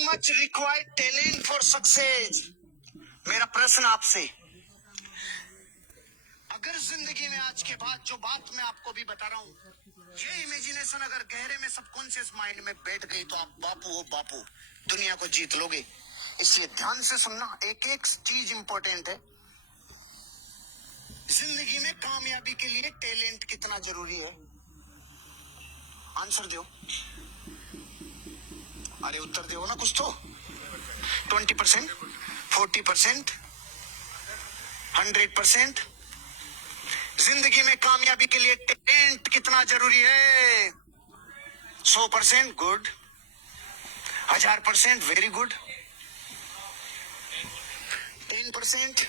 Much required talent for success. मेरा प्रश्न आपसे, अगर जिंदगी में आज के बाद जो बात मैं आपको भी बता रहा हूँ, ये इमेजिनेशन अगर गहरे में सबकॉन्शियस माइंड में बैठ गई तो आप बापू हो बापू, दुनिया को जीत लोगे। इसलिए ध्यान से सुनना, एक एक चीज इंपॉर्टेंट है। जिंदगी में कामयाबी के लिए टैलेंट कितना जरूरी है? आंसर दो। अरे उत्तर दो ना कुछ तो। 20%, 40%, 100%। जिंदगी में कामयाबी के लिए टैलेंट कितना जरूरी है? 100% गुड, 1000% वेरी गुड, 10%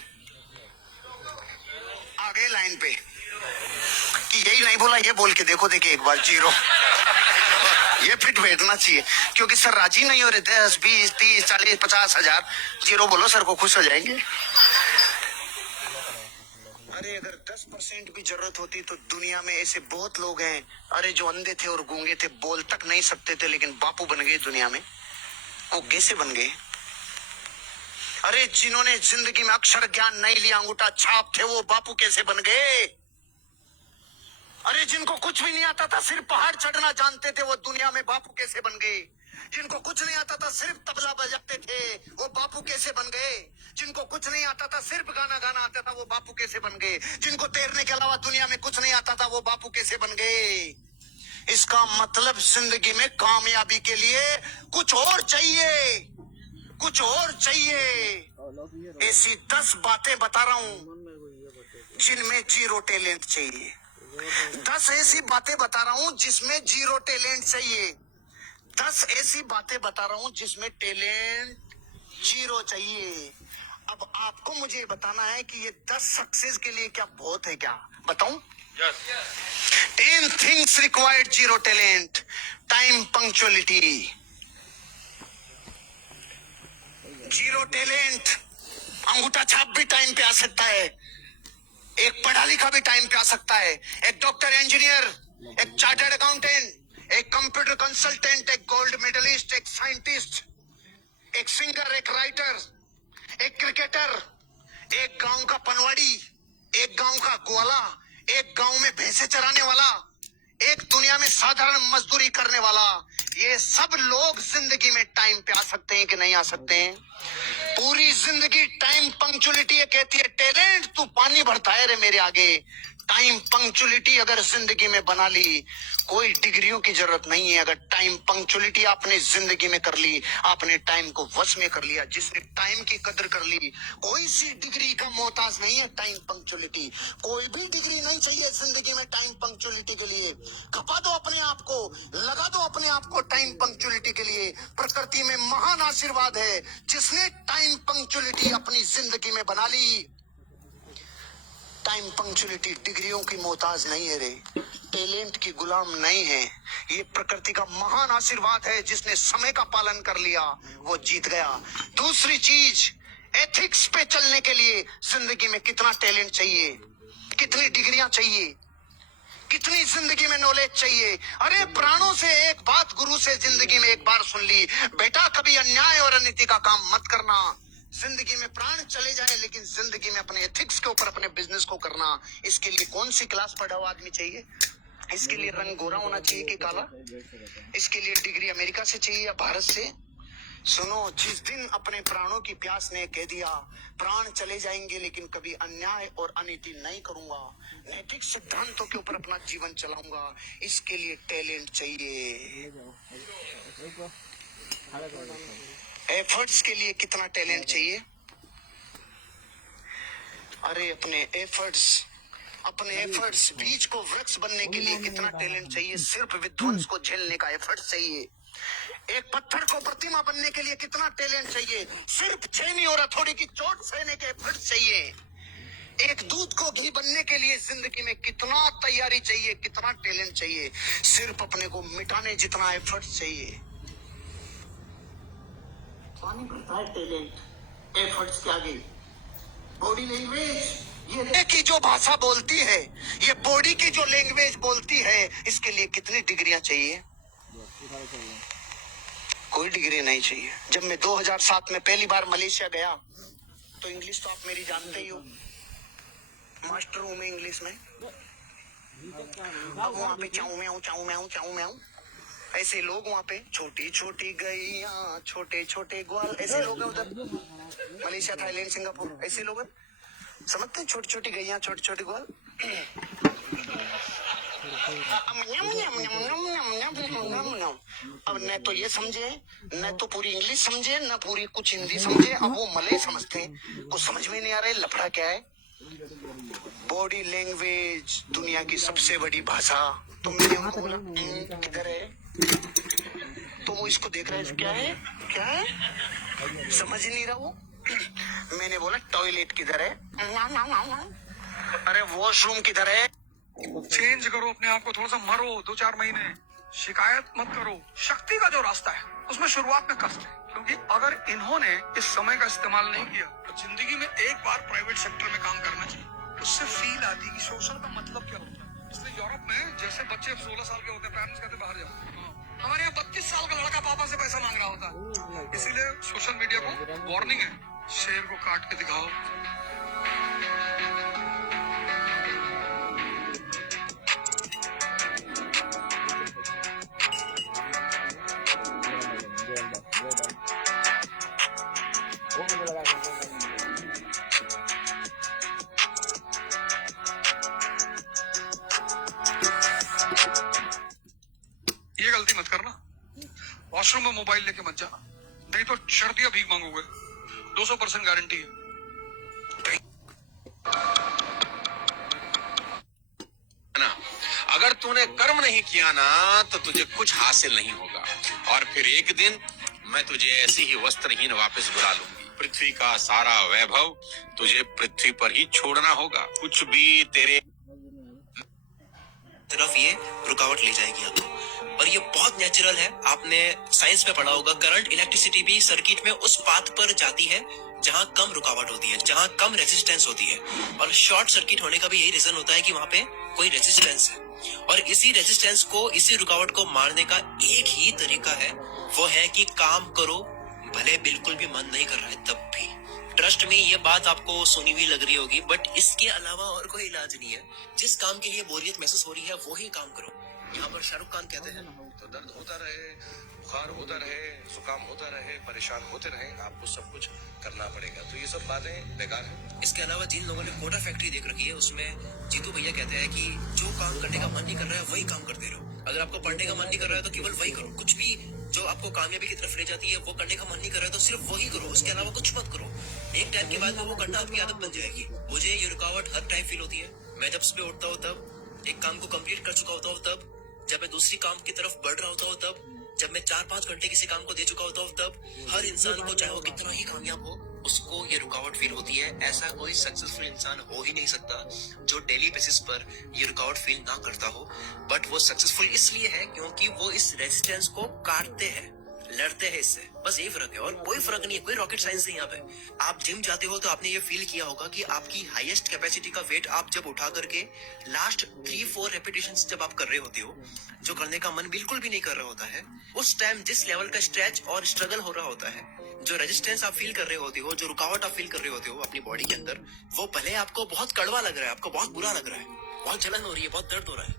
आ गए लाइन पे कि यही नहीं बोला, ये बोल के देखो, देखिए एक बार 0। ये फिट बैठना चाहिए, क्योंकि सर राजी नहीं हो रहे। 10, 20, 30, 40, 50 हजार 0 बोलो, सर को खुश हो जाएंगे। अरे अगर 10% भी जरूरत होती तो दुनिया में ऐसे बहुत लोग हैं, अरे जो अंधे थे और गूंगे थे, बोल तक नहीं सकते थे, लेकिन बापू बन गए दुनिया में। वो कैसे बन गए? अरे जिन्होंने जिंदगी में अक्षर ज्ञान नहीं लिया, अंगूठा छाप थे, वो बापू कैसे बन गए? अरे जिनको कुछ भी नहीं आता था, सिर्फ पहाड़ चढ़ना जानते थे, वो दुनिया में बापू कैसे बन गए? जिनको कुछ नहीं आता था, सिर्फ तबला बजाते थे, वो बापू कैसे बन गए? जिनको कुछ नहीं आता था, सिर्फ गाना गाना आता था, वो बापू कैसे बन गए? जिनको तैरने के अलावा दुनिया में कुछ नहीं आता था, वो बापू कैसे बन गए? इसका मतलब जिंदगी में कामयाबी के लिए कुछ और चाहिए, कुछ और चाहिए। ऐसी 10 बातें बता रहा हूं जिनमें 0 टैलेंट चाहिए। 10 ऐसी बातें बता रहा हूं जिसमें 0 टैलेंट चाहिए। 10 ऐसी बातें बता रहा हूं जिसमें टैलेंट 0 चाहिए। अब आपको मुझे बताना है कि ये 10 सक्सेस के लिए क्या बहुत है? क्या बताऊं? 10 things required 0 talent. Time punctuality, 0 talent. अंगूठा छाप भी टाइम पे आ सकता है, एक पढ़ा लिखा भी टाइम पे आ सकता है, एक डॉक्टर, इंजीनियर, एक चार्टर्ड अकाउंटेंट, एक कंप्यूटर कंसल्टेंट, एक गोल्ड मेडलिस्ट, एक साइंटिस्ट, एक सिंगर, एक राइटर, एक क्रिकेटर, एक गांव का पनवाड़ी, एक गांव का ग्वाला, एक गांव में भैंसे चराने वाला, एक दुनिया में साधारण मजदूरी करने वाला। ये सब लोग जिंदगी में टाइम पे आ सकते हैं कि नहीं आ सकते हैं? पूरी जिंदगी टाइम पंक्चुअलिटी कहती है, टैलेंट तू पानी भरता है रे मेरे आगे। टाइम पंक्चुअलिटी अगर जिंदगी में बना ली, कोई डिग्रियों की जरूरत नहीं है। अगर टाइम पंक्चुअलिटी आपने जिंदगी में कर ली, आपने टाइम को वश में कर लिया। जिसने टाइम की कदर कर ली, कोई सी डिग्री का मोहताज नहीं है। टाइम पंक्चुअलिटी, कोई भी डिग्री नहीं चाहिए जिंदगी में टाइम पंक्चुअलिटी के लिए। खपा दो अपने आप को, लगा दो अपने आप को टाइम पंक्चुअलिटी के लिए। प्रकृति में महान आशीर्वाद है जिसने टाइम पंक्चुअलिटी अपनी जिंदगी में बना ली। टाइम पंक्चुअलिटी डिग्रियों की मोहताज नहीं है रे, टैलेंट की गुलाम नहीं है। ये प्रकृति का महान आशीर्वाद है। जिसने समय का पालन कर लिया वो जीत गया। दूसरी चीज, एथिक्स पे चलने के लिए जिंदगी में कितना टैलेंट चाहिए, कितनी डिग्रियां चाहिए, कितनी जिंदगी में नॉलेज चाहिए। अरे प्राणों से एक बात गुरु से जिंदगी में एक बार सुन ली, बेटा कभी अन्याय और अनीति का काम मत करना। जिंदगी में प्राण चले जाए, लेकिन जिंदगी में अपने एथिक्स के ऊपर अपने बिजनेस को करना। इसके लिए कौन सी क्लास पढ़ा हुआ आदमी चाहिए? इसके लिए रंग गोरा होना चाहिए कि काला? इसके लिए डिग्री अमेरिका से चाहिए या भारत से? सुनो, जिस दिन अपने प्राणों की प्यास ने कह दिया प्राण चले जाएंगे लेकिन कभी अन्याय और अनीति नहीं करूंगा, नैतिक सिद्धांतों के ऊपर अपना जीवन चलाऊंगा, इसके लिए टैलेंट चाहिए। एफर्ट्स के लिए कितना टैलेंट चाहिए? अरे अपने एफर्ट्स बीज को वृक्ष बनने के लिए कितना टैलेंट चाहिए? सिर्फ विध्वंस को झेलने का एफर्ट चाहिए। एक पत्थर को प्रतिमा बनने के लिए कितना टैलेंट चाहिए? सिर्फ छेनी और हथौड़ी की चोट सहने के एफर्ट चाहिए। एक दूध को घी बनने के लिए जिंदगी में कितना तैयारी चाहिए, कितना टैलेंट चाहिए? सिर्फ अपने को मिटाने जितना एफर्ट चाहिए। पानी भरता है टैलेंट एफर्ट्स के आगे। बॉडी लैंग्वेज, ये की जो भाषा बोलती है, ये बॉडी की जो लैंग्वेज बोलती है, इसके लिए कितनी डिग्रियां चाहिए? कोई डिग्री नहीं चाहिए। जब मैं 2007 में पहली बार मलेशिया गया तो इंग्लिश तो आप मेरी जानते ही हो, मास्टर हूं मैं इंग्लिश में। अब वहाँ पे चाऊ म्याऊ ऐसे लोग वहाँ पे, छोटी छोटी गैया छोटे छोटे ग्वाल, ऐसे लोग हैं उधर। मलेशिया, थाईलैंड, सिंगापुर, ऐसे लोग हैं, समझते हैं, छोटी छोटी गैया छोटे छोटे ग्वाल। अब न तो ये समझे, न तो पूरी इंग्लिश समझे, न पूरी कुछ हिंदी समझे। अब वो मलय समझते हैं, कुछ समझ में नहीं आ रहा है लफड़ा क्या है। बॉडी लैंग्वेज दुनिया की सबसे बड़ी भाषा। तो मैंने उनको बोला किधर है, तो वो इसको देख रहा है, क्या है क्या है, समझ नहीं रहा वो। मैंने बोला टॉयलेट किधर है, अरे वॉशरूम किधर है। चेंज करो अपने आप को, थोड़ा सा मरो 2-4 महीने, शिकायत मत करो। शक्ति का जो रास्ता है उसमें शुरुआत में कष्ट है, क्योंकि अगर इन्होंने इस समय का इस्तेमाल नहीं किया तो जिंदगी में एक बार प्राइवेट सेक्टर में काम करना चाहिए, उससे फील आती है कि सोशल का मतलब क्या होता है। इसलिए यूरोप में जैसे बच्चे 16 साल के होते हैं, पेरेंट्स कहते हैं बाहर जाओ, हमारे यहाँ 32 साल का लड़का पापा से पैसा मांग रहा होता है। इसीलिए सोशल मीडिया को वार्निंग है, शेर को काट के दिखाओ। ये गलती मत करना, वॉशरूम में मोबाइल लेके मत जाना, नहीं तो शर्तियां भीख मांगोगे। 200% गारंटी है। ना, अगर तूने कर्म नहीं किया ना तो तुझे कुछ हासिल नहीं होगा, और फिर एक दिन मैं तुझे ऐसे ही वस्त्रहीन वापस बुला लूंगी। पृथ्वी का सारा वैभव तुझे पृथ्वी पर ही छोड़ना होगा। कुछ भी तेरे तरफ ये रुकावट ले जाएगी आपको, और ये बहुत नेचुरल है। आपने साइंस में पढ़ा होगा, करंट इलेक्ट्रिसिटी भी सर्किट में उस पाथ पर जाती है जहां कम रुकावट होती है, जहां कम रेजिस्टेंस होती है। और शॉर्ट सर्किट होने का भी यही रीजन होता है कि वहां पे कोई रेजिस्टेंस है, और इसी रेजिस्टेंस को, इसी रुकावट को मारने का एक ही तरीका है, वो है कि काम करो, भले बिल्कुल भी मन नहीं कर रहा है तब भी। ट्रस्ट में ये बात आपको सुनी हुई लग रही होगी, बट इसके अलावा और कोई इलाज नहीं है। जिस काम के लिए बोरियत महसूस हो रही है वो ही काम करो। यहाँ पर शाहरुख खान कहते हैं, तो दर्द होता रहे, बुखार होता रहे, जुकाम होता रहे, परेशान होते रहे, आपको सब कुछ करना पड़ेगा। तो ये सब बातें बेकार है। इसके अलावा जिन लोगों ने कोटा फैक्ट्री देख रखी है, उसमें जीतू भैया कहते हैं कि जो काम करने का मन नहीं कर रहा है वही काम करते रहो। अगर आपको पढ़ने का मन नहीं कर रहा है तो केवल वही करो। कुछ भी जो आपको कामयाबी की तरफ ले जाती है वो करने का मन नहीं कर रहा है तो सिर्फ वही करो, उसके अलावा कुछ मत करो। एक टाइम के बाद वो करना आपकी आदत बन जाएगी। मुझे ये रुकावट हर टाइम फील होती है। मैं जब सुबह उठता हूँ तब, एक काम को कंप्लीट कर चुका होता हूँ तब, जब मैं दूसरी काम की तरफ बढ़ रहा होता हूँ तब, जब मैं 4-5 घंटे किसी काम को दे चुका होता हूँ तब। हर इंसान को, चाहे वो कितना ही कामयाब हो, उसको ये रुकावट फील होती है। ऐसा कोई सक्सेसफुल इंसान हो ही नहीं सकता जो डेली बेसिस पर ये रुकावट फील ना करता हो। बट वो सक्सेसफुल इसलिए है क्योंकि वो इस रेजिस्टेंस को काटते हैं, लड़ते हैं इससे, बस यही फर्क है। और कोई फर्क नहीं है, कोई रॉकेट साइंस नहीं। यहाँ पे आप जिम जाते हो तो आपने ये फील किया होगा कि आपकी हाईएस्ट कैपेसिटी का वेट आप जब उठा करके लास्ट 3-4 रेपिटेशंस जब आप कर रहे होते हो, जो करने का मन बिल्कुल भी नहीं कर रहा होता है, उस टाइम जिस लेवल का स्ट्रेच और स्ट्रगल हो रहा होता है, जो रेजिस्टेंस आप फील कर रहे होते हो, जो रुकावट आप फील कर रहे होते हो अपनी बॉडी के अंदर, वो भले आपको बहुत कड़वा लग रहा है, आपको बहुत बुरा लग रहा है, बहुत जलन हो रही है, बहुत दर्द हो रहा है,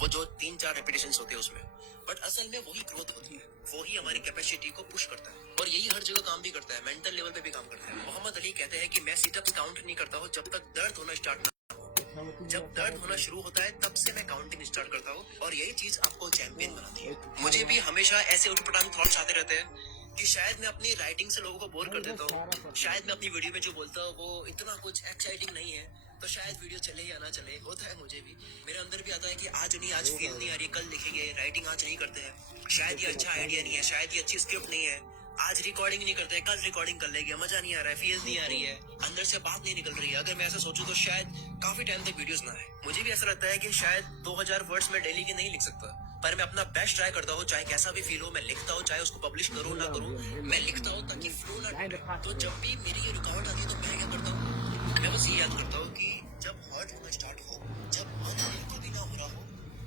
वो जो 3-4 रेपिटेशंस होते हैं उसमें, बट असल में वही ग्रोथ होती है, वही हमारी कैपेसिटी को पुश करता है। और यही हर जगह काम भी करता है, मेंटल लेवल पे भी काम करता है। मोहम्मद अली कहते हैं कि मैं सिटअप्स काउंट नहीं करता हूँ जब तक दर्द होना स्टार्ट ना हो। जब दर्द होना शुरू होता है तब से मैं काउंटिंग स्टार्ट करता हूँ, और यही चीज आपको चैंपियन बनाती है। मुझे भी हमेशा ऐसे उठपटांग थॉट्स आते रहते हैं कि शायद मैं अपनी राइटिंग से लोगों को बोर कर देता हूँ, शायद मैं अपनी वीडियो में जो बोलता हूँ वो इतना कुछ एक्साइटिंग नहीं है, तो शायद वीडियो चले या ना चले। होता है मुझे भी, मेरे अंदर भी आता है कि आज नहीं, आज फील नहीं आ रही, कल लिखेंगे, राइटिंग आज नहीं करते हैं, शायद ये अच्छा आइडिया नहीं है, शायद ये अच्छी स्क्रिप्ट नहीं है, आज रिकॉर्डिंग नहीं करते, कल रिकॉर्डिंग कर लेंगे, मजा नहीं आ रहा है, फील नहीं आ रही है, अंदर से बात नहीं निकल रही है। अगर मैं ऐसा सोचूं तो शायद काफी टाइम तक वीडियोस ना आए। मुझे भी ऐसा लगता है कि शायद 2000 वर्ड्स में डेली के नहीं लिख सकता, पर मैं अपना बेस्ट ट्राई करता हूँ, चाहे कैसा भी फील हो, मैं लिखता हूँ, चाहे उसको पब्लिश करूँ ना करूँ, मैं लिखता हूँ ताकि फ्लो ना टूटे। तो जब भी मेरी ये रुकावट आती है तो मैं क्या करता हूँ, मैं बस ये याद करता हूँ कि जब हर्ट होना स्टार्ट हो, जब मन बिल्कुल भी ना हो रहा हो,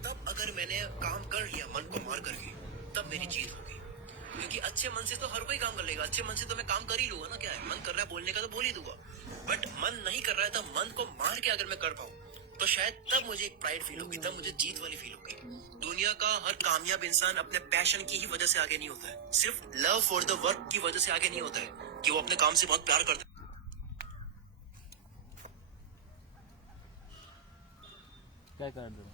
तब अगर मैंने काम कर लिया मन को मार करके, तब मेरी जीत होगी। क्योंकि अच्छे मन से तो हर कोई काम कर लेगा, अच्छे मन से तो मैं काम कर ही लूंगा ना, क्या है, मन कर रहा है बोलने का तो बोल ही दूंगा। बट मन नहीं कर रहा है, तो मन को मार के अगर मैं कर पाऊँ तो शायद तब मुझे एक प्राइड फील होगी, तब मुझे जीत वाली फील होगी। दुनिया का हर कामयाब इंसान अपने पैशन की ही वजह से आगे नहीं होता है, सिर्फ लव फॉर द वर्क की वजह से आगे नहीं होता है कि वो अपने काम से बहुत प्यार करता है। काय काढलं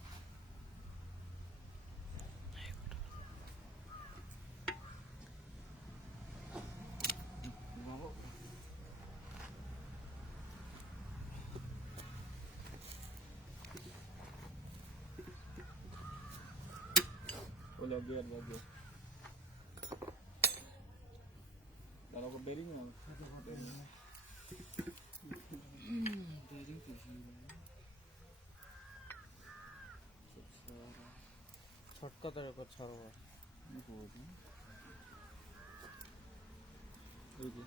lagi kalau ke bearing ছটকা তার কত ছাড়বা এই যে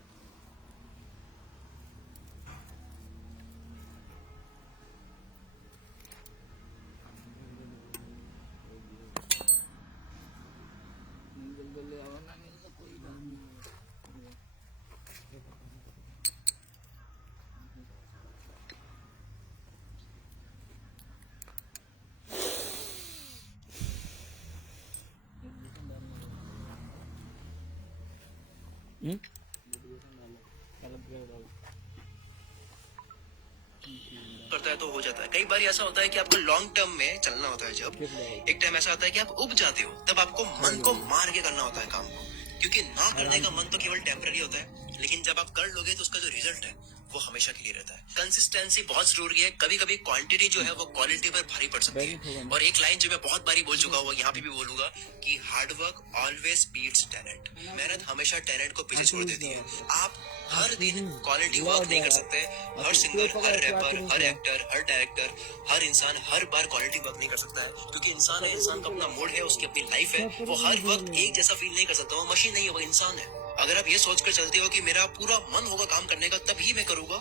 करता है तो हो जाता है। कई बार ऐसा होता है कि आपको लॉन्ग टर्म में चलना होता है, जब एक टाइम ऐसा आता है कि आप उब जाते हो, तब आपको मन को मार के करना होता है काम को, क्योंकि ना करने का मन तो केवल टेम्पररी होता है, लेकिन जब आप कर लोगे तो उसका जो रिजल्ट है वो हमेशा के लिए रहता है। कंसिस्टेंसी बहुत जरूरी है। कभी कभी क्वांटिटी जो है वो क्वालिटी पर भारी पड़ सकती है। और एक लाइन जो मैं बहुत बारी बोल चुका हूँ, यहाँ पे भी बोलूंगा कि hard work always beats talent. मेहनत हमेशा टैलेंट को पीछे छोड़ देती है। आप हर दिन क्वालिटी वर्क नहीं कर सकते। हर सिंगर, हर रैपर, हर एक्टर, हर डायरेक्टर, हर इंसान हर बार क्वालिटी वर्क नहीं कर सकता है, क्योंकि इंसान है, इंसान का अपना मूड है, उसकी अपनी लाइफ है। वो हर वक्त एक जैसा फील नहीं कर सकता। वो मशीन नहीं है, वो इंसान है। अगर आप ये सोचकर चलते हो कि मेरा पूरा मन होगा काम करने का तभी मैं करूंगा,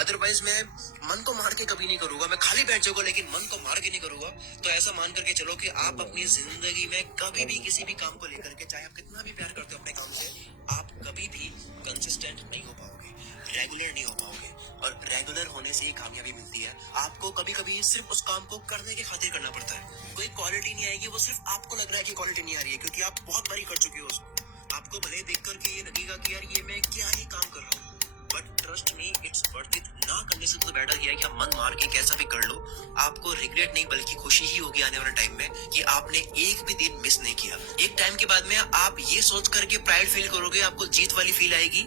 अदरवाइज मैं मन को मार के कभी नहीं करूंगा, मैं खाली बैठ जाऊंगा लेकिन मन को मार के नहीं करूंगा, तो ऐसा मान करके चलो कि आप अपनी जिंदगी में कभी भी किसी भी काम को लेकर के, चाहे आप कितना भी प्यार करते हो अपने काम से, आप कभी भी कंसिस्टेंट नहीं हो पाओगे, रेगुलर नहीं हो पाओगे। और रेगुलर होने से ही कामयाबी मिलती है। आपको कभी कभी सिर्फ उस काम को करने के खातिर करना पड़ता है। कोई क्वालिटी नहीं आएगी, वो सिर्फ आपको लग रहा है कि क्वालिटी नहीं आ रही है, क्योंकि आप बहुत बारी कर चुके हो उसको। आपको भले देख करके ये लगेगा कि यार ये मैं क्या ही काम कर रहा हूँ, but trust me it's worth it. ना करने से तो बेटर ये है कि आप मन मार के कैसा भी कर लो, आपको रिग्रेट नहीं बल्कि खुशी ही होगी आने वाले टाइम में कि आपने एक भी दिन मिस नहीं किया। एक टाइम के बाद में आप ये सोच करके प्राइड फील करोगे, आपको जीत वाली फील आएगी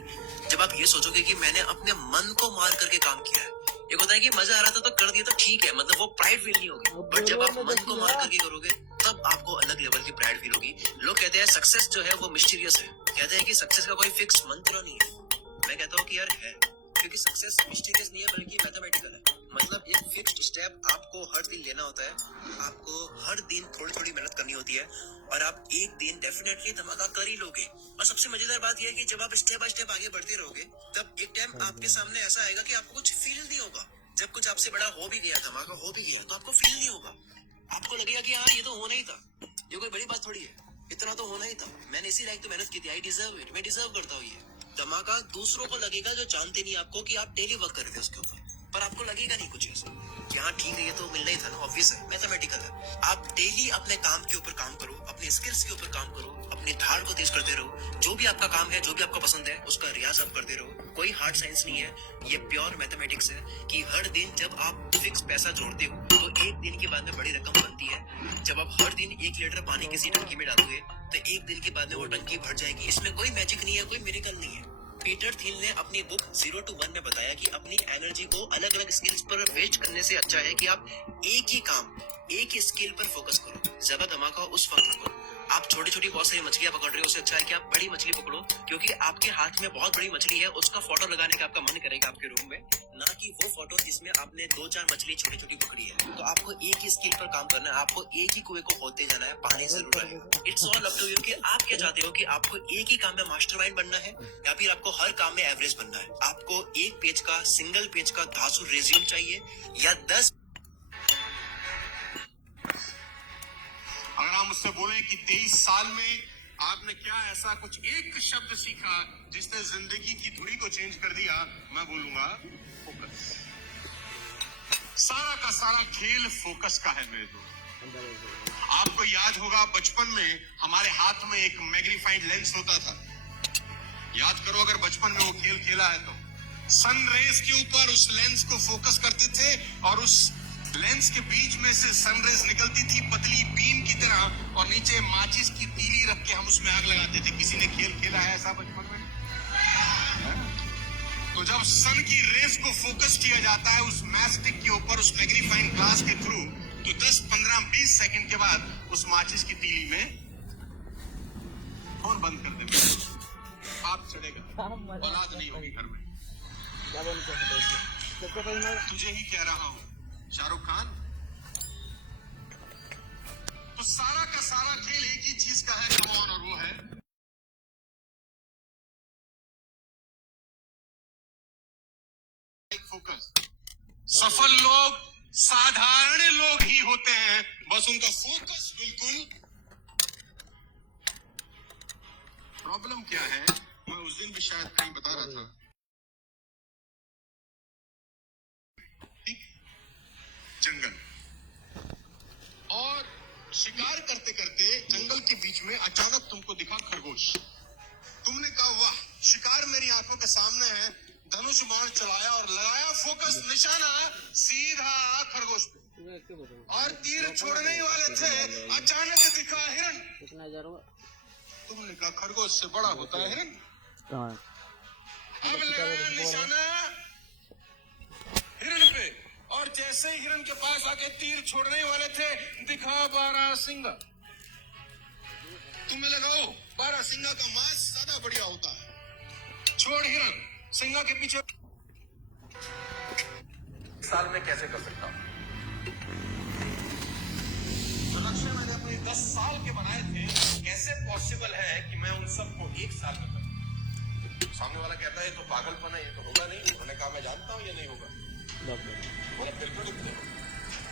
जब आप ये सोचोगे कि मैंने अपने मन को मार करके काम किया है। एक होता है कि मजा आ रहा था तो कर दिया तो ठीक है, मतलब वो प्राइड फील नहीं होगी, बट जब आप मन को मार करके करोगे तब आपको अलग लेवल की प्राइड फील होगी। लोग कहते हैं सक्सेस जो है वो मिस्टीरियस है, कहते हैं कि सक्सेस का कोई फिक्स मंत्र नहीं है। मैं कहता हूँ कि यार है, क्योंकि सक्सेस मिस्टीरियस नहीं है बल्कि मैथमेटिकल है। मतलब एक फिक्स्ड स्टेप आपको हर दिन लेना होता है, आपको हर दिन थोड़ी थोड़ी मेहनत करनी होती है, और आप एक दिन डेफिनेटली धमाका कर ही लोगे। और सबसे मजेदार बात यह है कि जब आप स्टेप बाय स्टेप आगे बढ़ते रहोगे, तब एक टाइम आपके सामने ऐसा आएगा कि आपको कुछ फील नहीं होगा। जब कुछ आपसे बड़ा हो भी गया, धमाका हो भी गया, तो आपको फील नहीं होगा। आपको लगेगा कि यार ये तो होना ही था, ये कोई बड़ी बात थोड़ी है, इतना तो होना ही था, मैंने इसी लायक तो मेहनत की थी, आई डिजर्व इट, मैं डिजर्व करता हूँ। ये धमाका दूसरों को लगेगा जो जानते नहीं आपको कि आप डेली वर्क कर रहे थे उसके ऊपर, पर आपको लगेगा नहीं कुछ ऐसा कि हाँ ठीक है ये तो मिलना ही था ना, ऑब्वियस है, मैथमेटिकल है। आप डेली अपने काम के ऊपर काम करो, अपने स्किल्स के ऊपर काम करो, अपनी धाड़ को तेज करते रहो। जो भी आपका काम है, जो भी आपको पसंद है, उसका रियाज आप करते रहो। कोई हार्ड साइंस नहीं है, ये प्योर मैथमेटिक्स है कि हर दिन जब आप फिक्स पैसा जोड़ते हो तो एक दिन के बाद में बड़ी रकम बनती है। जब आप हर दिन 1 लीटर पानी किसी टंकी में डालोगे तो एक दिन के बाद में वो टंकी भर जाएगी। इसमें कोई मैजिक नहीं है, कोई मिरेकल नहीं है। पीटर थिल ने अपनी बुक 0 to 1 में बताया कि अपनी एनर्जी को अलग अलग स्किल्स पर वेस्ट करने से अच्छा है कि आप एक ही काम, एक ही स्किल पर फोकस करो। ज्यादा धमाका उस वक्त ना करो। आप छोटी छोटी बहुत सारी मछलियां पकड़ रहे हो, उससे अच्छा है कि आप बड़ी मछली पकड़ो, क्योंकि आपके हाथ में बहुत बड़ी मछली है, उसका फोटो लगाने का आपका मन करेगा आपके रूम में, ना कि वो फोटो जिसमें आपने 2-4 मछली छोटी छोटी पकड़ी है। तो आपको एक ही स्किल पर काम करना है, आपको एक ही कुएं को खोदते जाना है, पानी जरूर आएगा। It's all up to you कि आप क्या चाहते हो, कि आपको एक ही काम में मास्टरमाइंड बनना है या फिर आपको हर काम में एवरेज बनना है। आपको एक पेज का, सिंगल पेज का धांसू रिज्यूम चाहिए या 10। अगर आप मुझसे बोले कि 23 साल में आपने क्या ऐसा कुछ एक शब्द सीखा जिसने जिंदगी की धुरी को चेंज कर दिया? मैं बोलूंगा फोकस। सारा का सारा खेल फोकस का है मेरे दोस्त। आपको याद होगा बचपन में हमारे हाथ में एक मैग्नीफाइड लेंस होता था। याद करो अगर बचपन में वो खेल खेला है तो सन रेज के ऊपर उस लेंस को फोकस करते थे और उस लेंस के बीच में से सन रेज निकलती थी पतली बीम की तरह और नीचे माचिस की तीली रख के हम उसमें आग लगाते थे। किसी ने खेल खेला है ऐसा बचपन में? तो जब सन की रेस को फोकस किया जाता है उस मैस्टिक के ऊपर उस मैग्नीफाइंग ग्लास के थ्रू, तो 10, 15, 20 सेकंड के बाद उस माचिस की तीली में फोन बंद कर देंगे, आप चढ़ेगा, औलाद नहीं होगी घर में। क्या बोल सकते तुझे ही कह रहा हूं शाहरुख खान। तो सारा का सारा खेल एक ही चीज का है कमॉन, और वो है फोकस। सफल लोग साधारण लोग ही होते हैं, बस उनका फोकस बिल्कुल। प्रॉब्लम क्या है, मैं उस दिन भी शायद कहीं बता रहा था, जंगल और शिकार करते करते जंगल के बीच में अचानक तुमको दिखा खरगोश। तुमने कहा वाह, शिकार मेरी आंखों के सामने है, धनुष बाण चलाया और लगाया फोकस, निशाना सीधा खरगोश पे, और तीर छोड़ने ही वाले थे, अचानक दिखा हिरण। कितना हजार हुआ? तुमने कहा खरगोश से बड़ा होता है हिरण। अब लगाया निशाना हिरण पे, और जैसे ही हिरण के पास आके तीर छोड़ने वाले थे, दिखा बारहसिंगा। तुम्हें लगाओ बारहसिंगा का मांस ज्यादा बढ़िया होता है, छोड़ हिरण, सिंगा के पीछे। साल में कैसे कर सकता हूं? जो लक्ष्य मैंने अपने 10 साल के बनाए थे, कैसे पॉसिबल है कि मैं उन सबको 1 साल में करूं? सामने वाला कहता है ये तो पागलपन है, ये तो होगा नहीं। उन्होंने कहा मैं जानता हूं ये नहीं होगा। बोला बिल्कुल लिखते हो।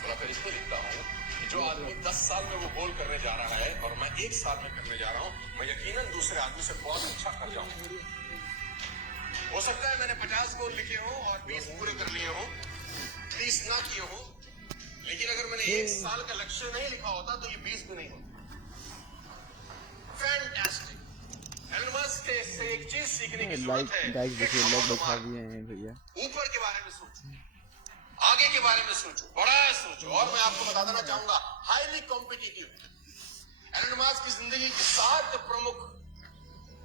बोला फिर इसको लिखता हूँ कि जो आदमी 10 साल में वो गोल करने जा रहा है और मैं 1 साल में करने जा रहा हूँ, मैं यकीनन दूसरे आदमी से बहुत अच्छा कर जाऊंगा। हो सकता है मैंने 50 गोल लिखे हों और 20 पूरे कर लिए हों, 30 ना किए हों, लेकिन अगर मैंने 1 साल का लक्ष्य नहीं लिखा होता तो ये 20 भी नहीं होता। फैंटास्टिक। एलन मस्क से एक चीज सीखने की जरूरत है। गाइस देखिए लोग दिखा दिए हैं भैया। ऊपर के बारे में सोचो, आगे के बारे में सोचो, बड़ा सोचो। और मैं आपको बता देना चाहूंगा, हाईली कॉम्पिटिटिव। एलन मस्क की जिंदगी की 7 प्रमुख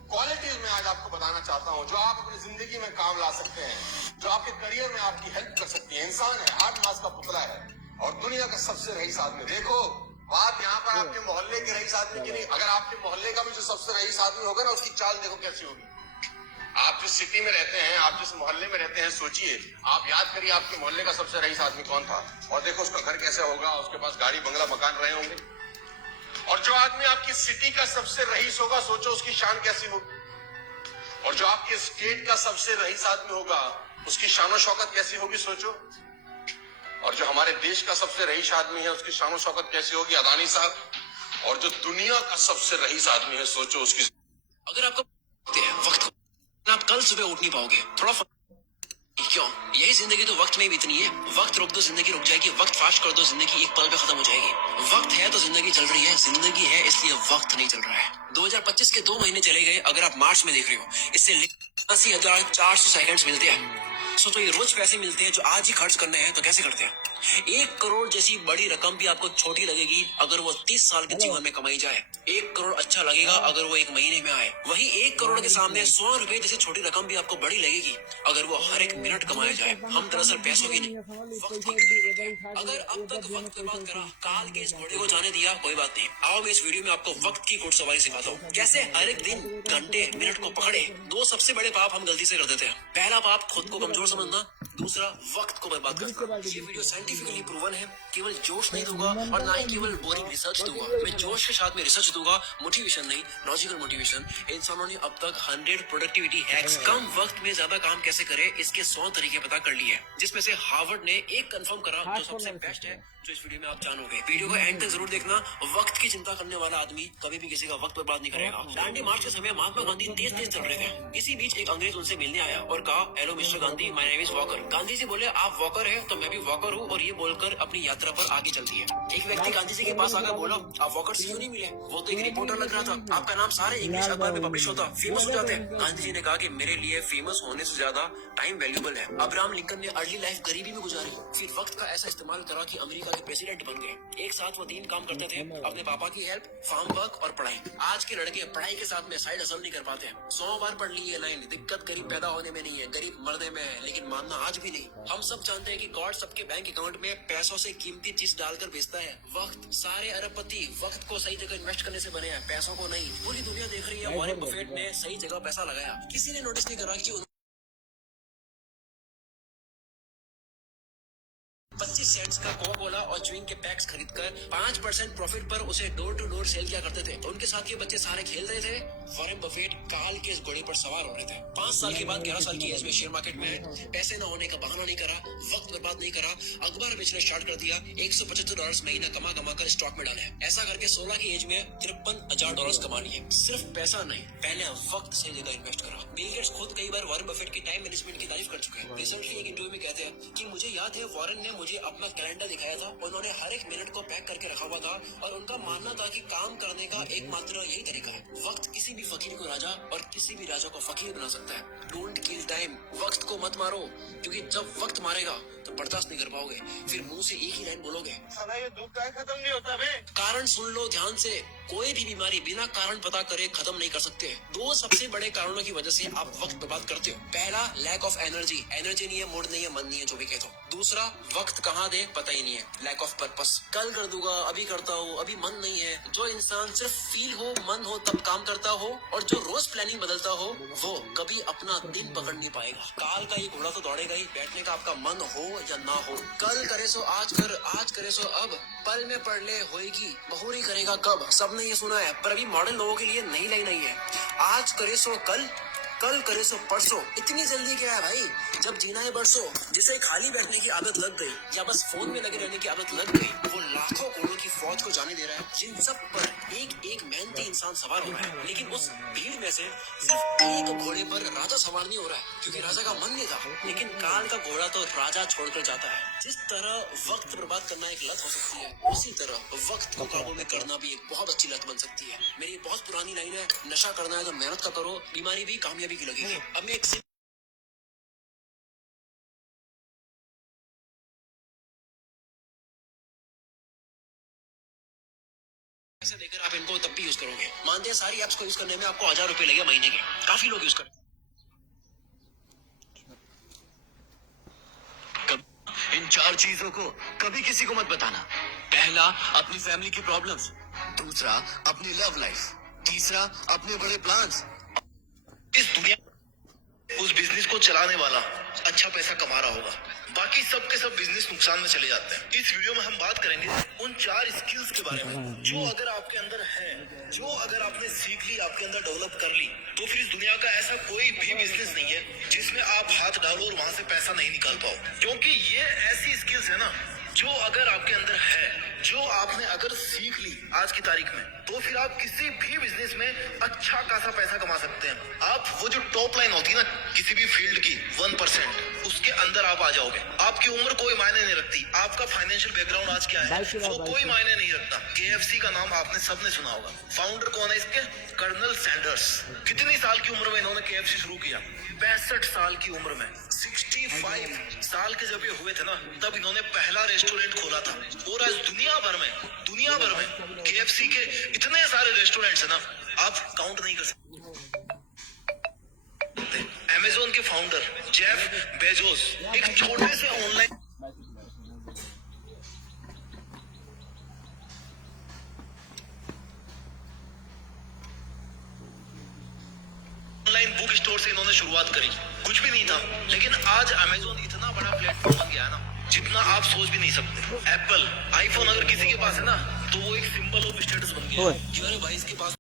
क्वालिटीज में आज आपको बताना चाहता हूं, जो आप अपनी जिंदगी में काम ला सकते हैं, जो आपके करियर में आपकी हेल्प कर सकती है। इंसान है, 8 मास का पुतला है और दुनिया का सबसे रईस आदमी। देखो बात यहाँ पर आपके मोहल्ले के रईस आदमी की नहीं, अगर आपके मोहल्ले का भी जो सबसे रईस आदमी होगा ना, उसकी चाल देखो कैसी होगी। आप जिस सिटी में रहते हैं, आप जिस मोहल्ले में रहते हैं, सोचिए, आप याद करिए आपके मोहल्ले का सबसे रईस आदमी कौन था, और देखो उसका घर कैसा होगा, उसके पास गाड़ी बंगला मकान रहे होंगे। और जो आदमी आपकी सिटी का सबसे रईस होगा, सोचो उसकी शान कैसी होगी। और जो आपके स्टेट का सबसे रईस आदमी होगा, उसकी शानो शौकत कैसी होगी, सोचो। और जो हमारे देश का सबसे रईस आदमी है, उसकी शानो शौकत कैसी होगी, अदानी साहब। और जो दुनिया का सबसे रईस आदमी है, सोचो उसकी। अगर आपको वक्त आप कल सुबह उठ नहीं पाओगे, थोड़ा क्यों? यही जिंदगी तो वक्त में भी इतनी है। वक्त रोक दो जिंदगी रुक जाएगी, वक्त फास्ट कर दो जिंदगी एक पल में खत्म हो जाएगी। वक्त है तो जिंदगी चल रही है, जिंदगी है इसलिए वक्त नहीं चल रहा है। 2025 के 2 महीने चले गए, अगर आप मार्च में देख रहे हो, इससे 80,400 सेकंड्स मिलते हैं। सोचो ये रोज पैसे मिलते हैं जो आज ही खर्च करने हैं, तो कैसे करते हैं? 1 करोड़ जैसी बड़ी रकम भी आपको छोटी लगेगी अगर वो 30 साल के जीवन में कमाई जाए। 1 करोड़ अच्छा लगेगा अगर वो 1 महीने में आए। वही 1 करोड़ के सामने 100 रुपए जैसी छोटी रकम भी आपको बड़ी लगेगी अगर वो हर एक मिनट कमाया जाए। हम दरअसल पैसों की नहीं, वक्त की। अगर अब तक वक्त बर्बाद करा, काल के इस घोड़े को जाने दिया, कोई बात नहीं। आओ मैं इस वीडियो में आपको वक्त की घुड़सवारी सिखाता हूँ, कैसे हर एक दिन, घंटे, मिनट को पकड़े। 2 सबसे बड़े पाप हम गलती से कर देते हैं। पहला पाप खुद को कमजोर समझना, दूसरा, वक्त को बर्बाद करना। ये वीडियो साइंटिफिकली प्रूवन है। केवल जोश नहीं दूंगा और ना ही केवल बोरिंग रिसर्च दूंगा। मैं जोश के साथ में रिसर्च दूंगा, मोटिवेशन नहीं, लॉजिकल मोटिवेशन। इंसानों ने अब तक 100 प्रोडक्टिविटी हैक्स, कम वक्त में ज्यादा काम कैसे करे, इसके 100 तरीके पता कर लिए, जिसमें से हार्वर्ड ने एक कंफर्म करा जो सबसे बेस्ट है, जो इस वीडियो में आप जानोगे। वीडियो को एंड तक जरूर देखना। वक्त की चिंता करने वाला आदमी कभी भी किसी का वक्त बर्बाद नहीं करेगा। दांडी मार्च के समय महात्मा गांधी तेज चल रहे थे। इसी बीच एक अंग्रेज उनसे मिलने आया और कहा, hello mister Gandhi, my name is Walker. Gandhi ji बोले, आप वॉकर है तो मैं भी वॉकर हूँ, और ये बोलकर अपनी यात्रा पर आगे चल दिए। एक व्यक्ति गांधी जी के पास आकर बोला, आप वॉकर से क्यों नहीं मिले? वो तो एक रिपोर्टर लग रहा था, आपका नाम सारे इंग्लिश अखबार में पब्लिश होता, फेमस हो जाते। गांधी जी ने कहा कि मेरे लिए फेमस होने से ज्यादा टाइम वैल्यूबल है। अब्राहम लिंकन ने अर्ली लाइफ गरीबी में गुजारी, फिर वक्त का ऐसा इस्तेमाल करा कि अमेरिका के प्रेसिडेंट बन गए। एक साथ वो 3 काम करते थे, अपने पापा की हेल्प, फार्म वर्क और पढ़ाई। आज के लड़के पढ़ाई के साथ में साइड हसल नहीं कर पाते। 100 बार पढ़ ली ये लाइन, दिक्कत गरीब पैदा होने में नहीं है, गरीब मरने में है, लेकिन मानना आज भी नहीं। हम सब जानते हैं कि गॉड सबके बैंक अकाउंट में पैसों से कीमती चीज डालकर भेजता है, वक्त। सारे अरबपति वक्त को सही जगह इन्वेस्ट करने से बने हैं, पैसों को नहीं। पूरी दुनिया देख रही है वॉरेन बफेट ने सही जगह पैसा लगाया। किसी ने नोटिस नहीं करा कि 25 सेंट्स का कोका कोला और च्युइंग के पैक्स खरीदकर 5% प्रॉफिट पर उसे डोर टू डोर सेल किया करते थे। उनके साथ ये बच्चे सारे खेल रहे थे। वॉरेन बफेट काल के इस घोड़े पर सवार हो रहे थे। 5 साल के बाद 11 साल की एज में शेयर मार्केट में पैसे न होने का बहाना नहीं करा, वक्त बर्बाद नहीं करा, अखबार बेचना स्टार्ट कर दिया। $175 महीना कमा कर स्टॉक में डाले। ऐसा करके 16 की एज में $53,000 कमा लिए। सिर्फ पैसा नहीं, पहले वक्त से जगह इन्वेस्ट करा। बिल गेट्स खुद कई बार वॉरेन बफेट की टाइम मैनेजमेंट की तारीफ कर चुके हैं। रिसेंटली एक इंटरव्यू में कहते हैं कि मुझे याद है वॉरेन ने मुझे अपना कैलेंडर दिखाया था, उन्होंने हर एक मिनट को पैक करके रखा हुआ था, और उनका मानना था कि काम करने का एकमात्र यही तरीका है। वक्त किसी भी फकीर को राजा और किसी भी राजा को फकीर बना सकता है। डोंट किल टाइम, वक्त को मत मारो, क्योंकि जब वक्त मारेगा तो बर्दाश्त नहीं कर पाओगे, फिर मुंह से एक ही लाइन बोलोगे, साला ये दुख का खत्म नहीं होता बे। कारण सुन लो ध्यान से, कोई भी बीमारी बिना कारण पता करे खत्म नहीं कर सकते। 2 सबसे बड़े कारणों की वजह से आप वक्त बर्बाद करते हो। पहला, लैक ऑफ एनर्जी नहीं है, मूड नहीं है, मन नहीं है, जो भी कहते हो। दूसरा, वक्त कहाँ दे पता ही नहीं है, लैक ऑफ पर्पस। कल कर दूंगा, अभी करता हूँ, अभी मन नहीं है। जो इंसान सिर्फ फील हो, मन हो तब काम करता हो, और जो रोज प्लानिंग बदलता हो, वो कभी अपना दिन पकड़ नहीं पाएगा। काल का ये घोड़ा तो दौड़ेगा ही, बैठने का आपका मन हो या ना हो। कल करे सो आज कर, आज करे सो अब, पल में पढ़ ले होएगी, बहुरी करेगा कब। सबने ये सुना है, पर अभी मॉडर्न लोगों के लिए नई लाइन नहीं है। आज करे सो कल, कल करे सो परसों। इतनी जल्दी क्या है भाई, जब जीना है बरसों। जिसे खाली बैठने की आदत लग गई या बस फोन में लगे रहने की आदत लग गई, वो लाखों घोड़ों की फौज को जाने दे रहा है, जिन सब पर एक एक मेहनती इंसान सवार हो रहा है। लेकिन उस भीड़ में से सिर्फ एक घोड़े पर राजा सवार नहीं हो रहा है, क्योंकि राजा का मन नहीं था। लेकिन काल का घोड़ा तो राजा छोड़कर जाता है। जिस तरह वक्त बर्बाद करना एक लत हो सकती है, उसी तरह वक्त को काबू में करना भी एक बहुत अच्छी लत बन सकती है। मेरी बहुत पुरानी लाइन है, नशा करना है तो मेहनत का करो, बीमारी भी कामयाबी की लगेगी। अब मैं एक पैसे देकर आप इनको तब भी यूज करोगे। मानते हैं सारी एप्स को यूज करने में आपको 1000 रुपए लगे महीने के, काफी लोग यूज करते हैं। इन 4 चीजों को कभी किसी को मत बताना। पहला, अपनी फैमिली की प्रॉब्लम्स। दूसरा, अपनी लव लाइफ। तीसरा, अपने बड़े प्लान्स। इस दुनिया उस बिजनेस को चलाने वाला अच्छा पैसा कमा रहा होगा, बाकी सब के सब बिजनेस नुकसान में चले जाते हैं। इस वीडियो में हम बात करेंगे उन 4 स्किल्स के बारे में, जो अगर आपके अंदर है, जो अगर आपने सीख ली, आपके अंदर डेवलप कर ली, तो फिर इस दुनिया का ऐसा कोई भी बिजनेस नहीं है जिसमें आप हाथ डालो और वहां से पैसा नहीं निकाल पाओ। क्योंकि ये ऐसी स्किल्स है ना, जो अगर आपके अंदर है, जो आपने अगर सीख ली आज की तारीख में, तो फिर आप किसी भी बिजनेस में अच्छा खासा पैसा कमा सकते हैं। आप वो जो टॉप लाइन होती है ना किसी भी फील्ड की, 1%, उसके अंदर आप आ जाओगे। आपकी उम्र कोई मायने नहीं रखती, आपका फाइनेंशियल बैकग्राउंड आज क्या है वो कोई मायने नहीं रखता। KFC का नाम आपने सबने सुना होगा। फाउंडर कौन है इसके? Colonel Sanders. कितनी साल की उम्र में इन्होंने KFC शुरू किया? 65 साल की उम्र में। 65 साल के जब ये हुए थे ना, तब इन्होंने पहला रेस्टोरेंट खोला था। और आज दुनिया भर में KFC के इतने सारे रेस्टोरेंट्स है ना, आप काउंट नहीं कर सकते। अमेज़न के फाउंडर जेफ बेजोस एक छोटे से ऑनलाइन बुक स्टोर से इन्होंने शुरुआत करी कुछ भी नहीं था, लेकिन आज अमेजोन इतना बड़ा प्लेटफॉर्म बन गया है ना, जितना आप सोच भी नहीं सकते। एप्पल आईफोन अगर किसी के पास है ना, तो वो एक सिंबल ऑफ स्टेटस बन गया है कि अरे भाई इसके पास